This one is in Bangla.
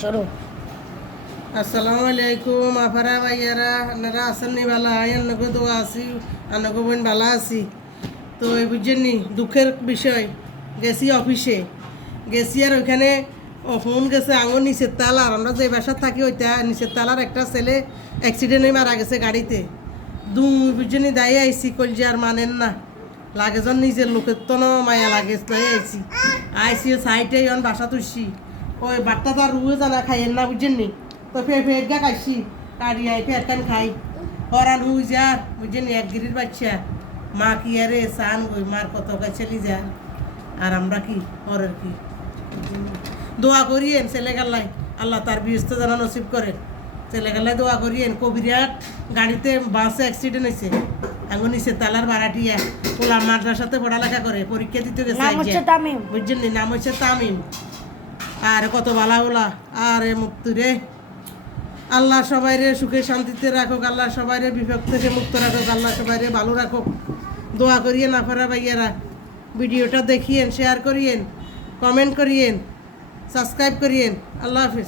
শুরু। আসসালামু আলাইকুম আফারা ভাইয়ারা, আপনারা আছেন নি? ভালো আই আন্নগো দোয়া আছি, আন্নগো বোন ভালো আছি। তো এই বুঝছেন নি দুঃখের বিষয়, গেছি অফিসে গেছি আর ওইখানে ফোন গেছে আঙুর নিচের তালার, আমরা যে বাসার থাকি ওইটা নিচের তালার একটা ছেলে অ্যাক্সিডেন্ট হয়ে মারা গেছে গাড়িতে। বুঝছেন নি দায়ী আইসি কলজি আর মানেন না, লাগে জন নিজের লোকের তো মায়া লাগে তাই আইসি আইসি সাইডে যখন বাসা তুলছি ওই বাট্টা তার রুয়ে জানা খাইয়েন না বুঝছেন নি। তো ফের গা খাইছি কাড়ি আই ফের কান খাই হরান হুই যা বুঝছেন নি, এক গিরির বাচ্চা মা কি আরে সান ওই মার কত চলি যা আর আমরা কি পরের কি। দোয়া করিয়েন ছেলে গাল্লাই আল্লাহ তার বিহস্ত জানা নসিব করে। ছেলে গাল্লাই দোয়া করিয়েন কবিরাট গাড়িতে বাসে অ্যাক্সিডেন্ট হয়েছে আঙুর নিচে তালার ভাড়াটিয়া ওলা মাদ্রাসাতে পড়ালেখা করে পরীক্ষা দিতে গেছে নাম হচ্ছে তামিম। বুঝছেন নি, নাম হচ্ছে তামিম। আর কত বালা ওলা আর মুক্তি রে, আল্লাহ সবাই রে সুখে শান্তিতে রাখুক, আল্লাহ সবাই রে বিপদ থেকে মুক্ত রাখুক, আল্লাহ সবাই রে ভালো রাখুক। দোয়া করিয়েন আপনারা ভাইয়ারা, ভিডিওটা দেখিয়েন, শেয়ার করিয়েন, কমেন্ট করিয়েন, সাবস্ক্রাইব করিয়েন। আল্লাহ হাফিজ।